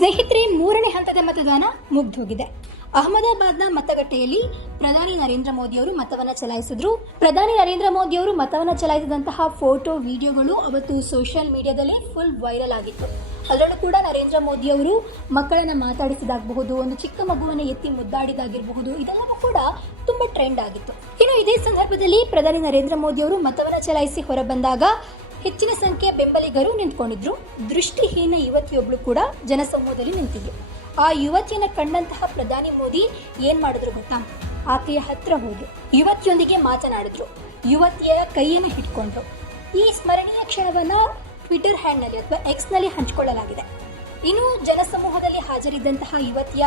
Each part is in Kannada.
ಸ್ನೇಹಿತರೆ, ಮೂರನೇ ಹಂತದ ಮತದಾನ ಮುಗ್ದೋಗಿದೆ. ಅಹಮದಾಬಾದ್ನ ಮತಗಟ್ಟೆಯಲ್ಲಿ ಪ್ರಧಾನಿ ನರೇಂದ್ರ ಮೋದಿ ಅವರು ಮತವನ್ನು ಚಲಾಯಿಸಿದ್ರು. ಪ್ರಧಾನಿ ನರೇಂದ್ರ ಮೋದಿ ಅವರು ಮತವನ್ನು ಚಲಾಯಿಸಿದಂತಹ ಫೋಟೋ, ವಿಡಿಯೋಗಳು ಅವತ್ತು ಸೋಷಿಯಲ್ ಮೀಡಿಯಾದಲ್ಲಿ ಫುಲ್ ವೈರಲ್ ಆಗಿತ್ತು. ಅದರಲ್ಲೂ ಕೂಡ ನರೇಂದ್ರ ಮೋದಿ ಅವರು ಮಕ್ಕಳನ್ನ ಮಾತಾಡಿಸಿದಾಗಬಹುದು, ಒಂದು ಚಿಕ್ಕ ಮಗುವನ್ನು ಎತ್ತಿ ಮುದ್ದಾಡಿದಾಗಿರಬಹುದು, ಇದೆಲ್ಲವೂ ಕೂಡ ತುಂಬಾ ಟ್ರೆಂಡ್ ಆಗಿತ್ತು. ಇನ್ನು ಇದೇ ಸಂದರ್ಭದಲ್ಲಿ ಪ್ರಧಾನಿ ನರೇಂದ್ರ ಮೋದಿ ಅವರು ಮತವನ್ನು ಚಲಾಯಿಸಿ ಹೊರಬಂದಾಗ ಹೆಚ್ಚಿನ ಸಂಖ್ಯೆಯ ಬೆಂಬಲಿಗರು ನಿಂತ್ಕೊಂಡಿದ್ರು. ದೃಷ್ಟಿಹೀನ ಯುವತಿಯೊಬ್ಳು ಕೂಡ ಜನಸಮೂಹದಲ್ಲಿ ನಿಂತಿದ್ರು. ಆ ಯುವತಿಯನ್ನ ಕಂಡಂತಹ ಪ್ರಧಾನಿ ಮೋದಿ ಏನ್ ಮಾಡಿದ್ರು ಗೊತ್ತಾ? ಆಕೆಯ ಹತ್ರ ಹೋಗಿ ಯುವತಿಯೊಂದಿಗೆ ಮಾತನಾಡಿದ್ರು. ಯುವತಿಯ ಕೈಯನ್ನು ಹಿಡ್ಕೊಂಡ್ರು. ಈ ಸ್ಮರಣೀಯ ಕ್ಷಣವನ್ನ ಟ್ವಿಟರ್ ಹ್ಯಾಂಡ್ನಲ್ಲಿ ಅಥವಾ ಎಕ್ಸ್ನಲ್ಲಿ ಹಂಚಿಕೊಳ್ಳಲಾಗಿದೆ. ಇನ್ನು ಜನಸಮೂಹದಲ್ಲಿ ಹಾಜರಿದ್ದಂತಹ ಯುವತಿಯ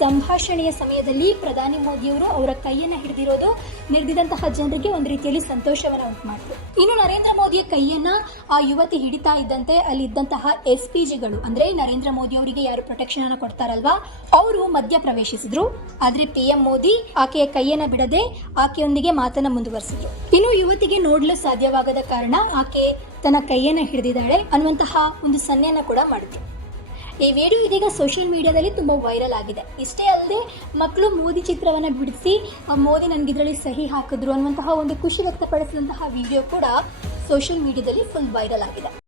ಸಂಭಾಷಣೆಯ ಸಮಯದಲ್ಲಿ ಪ್ರಧಾನಿ ಮೋದಿಯವರು ಅವರ ಕೈಯನ್ನು ಹಿಡಿದಿರೋದು ನಿರ್ದಿದಂತಹ ಜನರಿಗೆ ಒಂದು ರೀತಿಯಲ್ಲಿ ಸಂತೋಷವನ್ನು ಉಂಟು ಮಾಡಿದ್ರು. ಇನ್ನು ನರೇಂದ್ರ ಮೋದಿಯ ಕೈಯನ್ನ ಆ ಯುವತಿ ಹಿಡಿತಾ ಇದ್ದಂತೆ ಅಲ್ಲಿದ್ದಂತಹ SPGಗಳು, ಅಂದ್ರೆ ನರೇಂದ್ರ ಮೋದಿ ಅವರಿಗೆ ಯಾರು ಪ್ರೊಟೆಕ್ಷನ್ ಅನ್ನು ಕೊಡ್ತಾರಲ್ವಾ, ಅವರು ಮಧ್ಯ ಪ್ರವೇಶಿಸಿದ್ರು. ಆದ್ರೆ PM ಮೋದಿ ಆಕೆಯ ಕೈಯನ್ನ ಬಿಡದೆ ಆಕೆಯೊಂದಿಗೆ ಮಾತನ್ನ ಮುಂದುವರಿಸಿದ್ರು. ಇನ್ನು ಯುವತಿಗೆ ನೋಡಲು ಸಾಧ್ಯವಾಗದ ಕಾರಣ ಆಕೆ ತನ್ನ ಕೈಯನ್ನ ಹಿಡಿದಿದ್ದಾಳೆ ಅನ್ನುವಂತಹ ಒಂದು ಸನ್ನೆಯನ್ನ ಕೂಡ ಮಾಡಿದ್ರು. ಈ ವಿಡಿಯೋ ಇದೀಗ ಸೋಷಿಯಲ್ ಮೀಡಿಯಾದಲ್ಲಿ ತುಂಬ ವೈರಲ್ ಆಗಿದೆ. ಇಷ್ಟೇ ಅಲ್ಲದೆ ಮಕ್ಕಳು ಮೋದಿ ಚಿತ್ರವನ್ನು ಬಿಡಿಸಿ ಮೋದಿ ನನಗಿದ್ರಲ್ಲಿ ಸಹಿ ಹಾಕಿದ್ರು ಅನ್ನುವಂತಹ ಒಂದು ಖುಷಿ ವ್ಯಕ್ತಪಡಿಸಿದಂತಹ ವಿಡಿಯೋ ಕೂಡ ಸೋಷಿಯಲ್ ಮೀಡಿಯಾದಲ್ಲಿ ಫುಲ್ ವೈರಲ್ ಆಗಿದೆ.